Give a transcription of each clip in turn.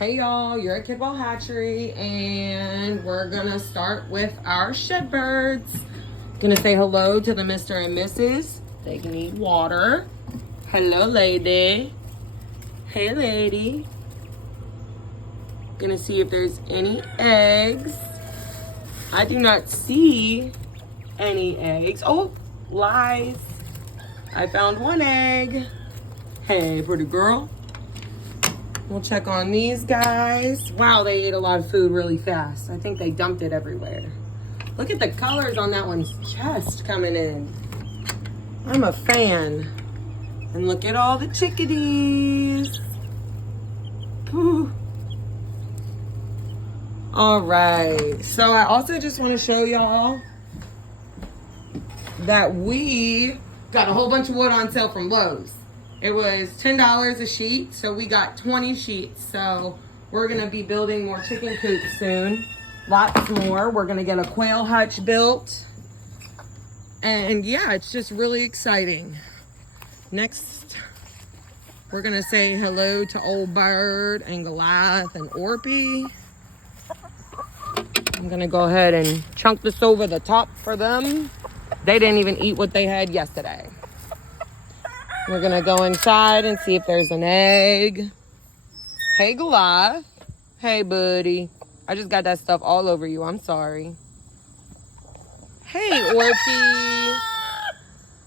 Hey y'all, you're at Kidwell Hatchery and we're gonna start with our shed birds. Gonna say hello to the Mr. and Mrs. They need water. Hello lady. Hey lady. Gonna see if there's any eggs. I do not see any eggs. Oh, lies. I found one egg. Hey, pretty girl. We'll check on these guys. Wow, they ate a lot of food really fast. I think they dumped it everywhere. Look at the colors on that one's chest coming in. I'm a fan. And look at all the chickadees. Whew. All right, so I also just want to show y'all that we got a whole bunch of wood on sale from Lowe's. It was $10 a sheet, so we got 20 sheets. So we're gonna be building more chicken coops soon. Lots more. We're gonna get a quail hutch built. And yeah, it's just really exciting. Next, we're gonna say hello to Old Bird and Goliath and Orpy. I'm gonna go ahead and chunk this over the top for them. They didn't even eat what they had yesterday. We're gonna go inside and see if there's an egg. Hey, Goliath. Hey, buddy. I just got that stuff all over you. I'm sorry. Hey, Orpy.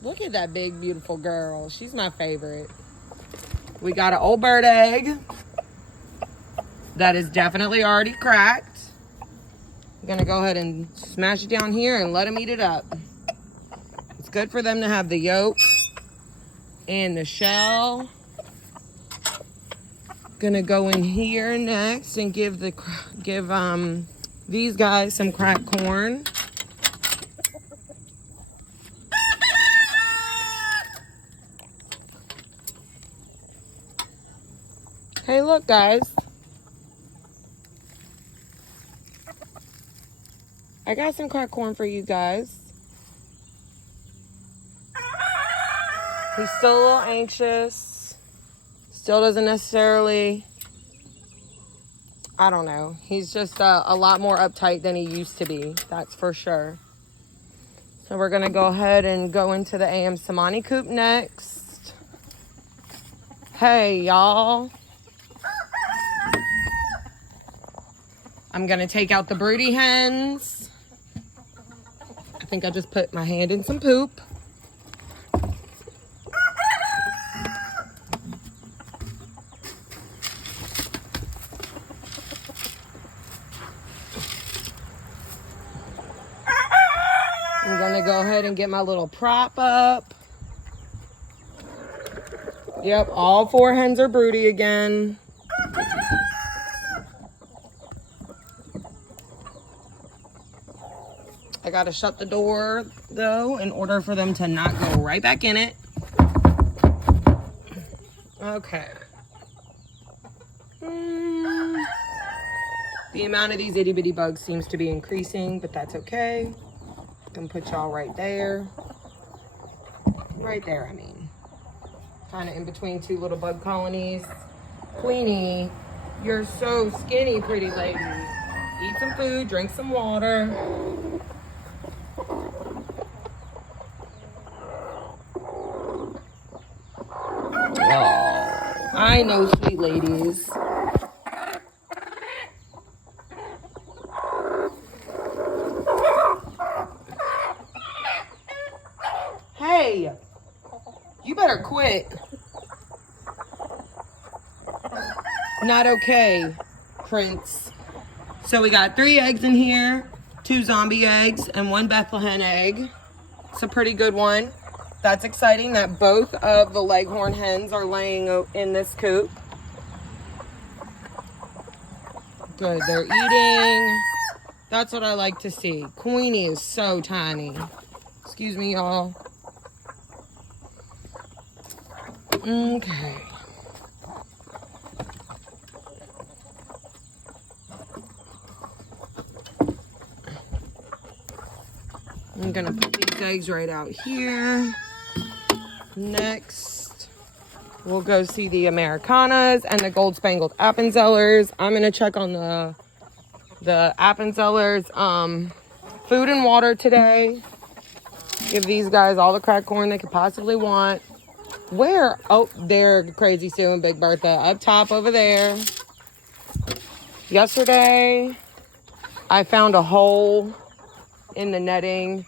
Look at that big, beautiful girl. She's my favorite. We got an old bird egg that is definitely already cracked. I'm gonna go ahead and smash it down here and let them eat it up. It's good for them to have the yolk and the shell. Gonna go in here next and give these guys some cracked corn. Hey, look, guys. I got some cracked corn for you guys. He's still a little anxious. Still doesn't necessarily, I don't know. He's just a lot more uptight than he used to be. That's for sure. So we're gonna go ahead and go into the AM Samani coop next. Hey, y'all. I'm gonna take out the broody hens. I think I just put my hand in some poop. I'm gonna go ahead and get my little prop up. Yep, all 4 hens are broody again. I gotta shut the door though in order for them to not go right back in it. Okay. The amount of these itty bitty bugs seems to be increasing, but that's okay. Gonna put y'all right there. Right there, I mean. Kind of in between 2 little bug colonies. Queenie, you're so skinny, pretty lady. Eat some food, drink some water. Oh, I know, sweet ladies. Hey, you better quit. Not okay, Prince. So we got 3 eggs in here, 2 zombie eggs, and 1 Bethlehem egg. It's a pretty good one. That's exciting that both of the leghorn hens are laying in this coop. Good, they're eating. That's what I like to see. Queenie is so tiny. Excuse me, y'all. Okay. I'm gonna put these eggs right out here. Next, We'll go see the Americanas and the Gold Spangled Appenzellers. I'm gonna check on the Appenzellers food and water today. Give these guys all the cracked corn they could possibly want. Where? Oh, there, Crazy Sue and Big Bertha up top over there. Yesterday, I found a hole in the netting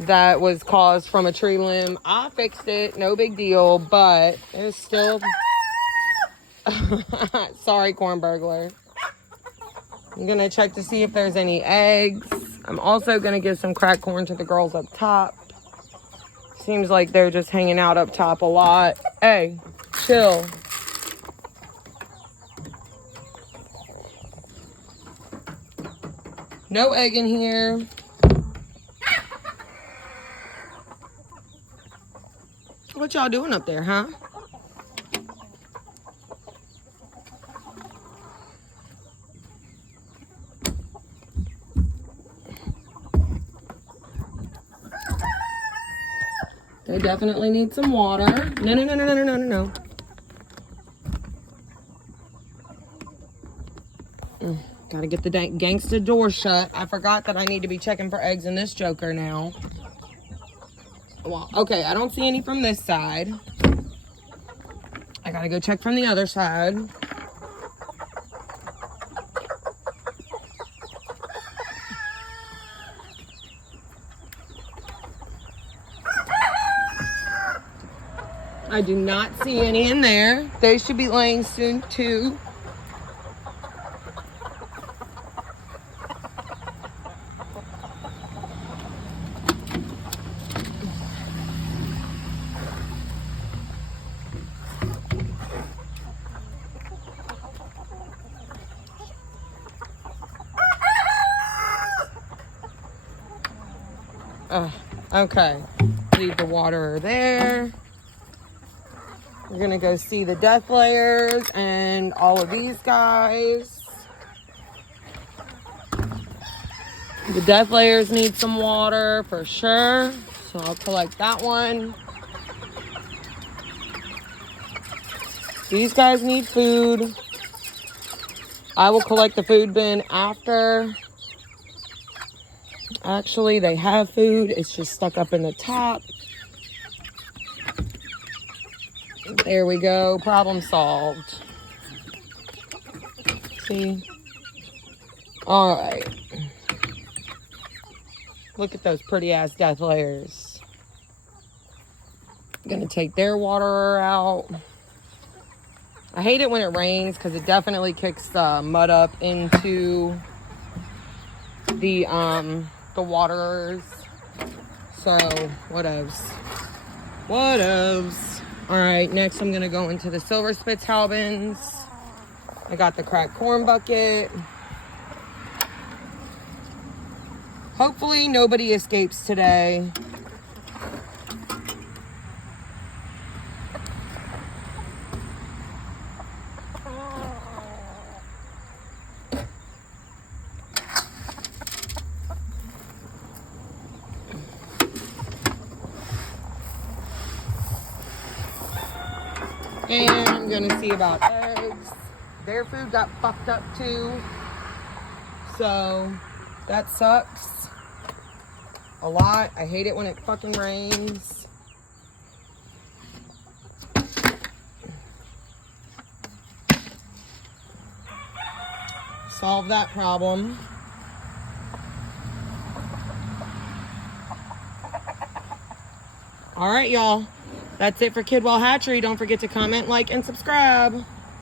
that was caused from a tree limb. I fixed it, no big deal, but it's still... Sorry, corn burglar. I'm gonna check to see if there's any eggs. I'm also gonna give some cracked corn to the girls up top. Seems like they're just hanging out up top a lot. Hey, chill. No egg in here. What y'all doing up there, huh? They definitely need some water. No. Gotta get the gangsta door shut. I forgot that I need to be checking for eggs in this joker now. Well, okay, I don't see any from this side. I gotta go check from the other side. I do not see any in there. They should be laying soon too. Okay, leave the water there. We're gonna go see the death layers and all of these guys. The death layers need some water for sure, so I'll collect that one. These guys need food. I will collect the food bin after. Actually, they have food. It's just stuck up in the top. There we go. Problem solved. See? All right. Look at those pretty ass death layers. I'm gonna take their water out. I hate it when it rains because it definitely kicks the mud up into the waterers. So whatevs. All right, next I'm gonna go into the silver Spitzhaubens. I got the cracked corn bucket. Hopefully nobody escapes today. And I'm gonna see about eggs. Their food got fucked up too. So that sucks a lot. I hate it when it fucking rains. Solve that problem. All right, y'all. That's it for Kidwell Hatchery. Don't forget to comment, like, and subscribe.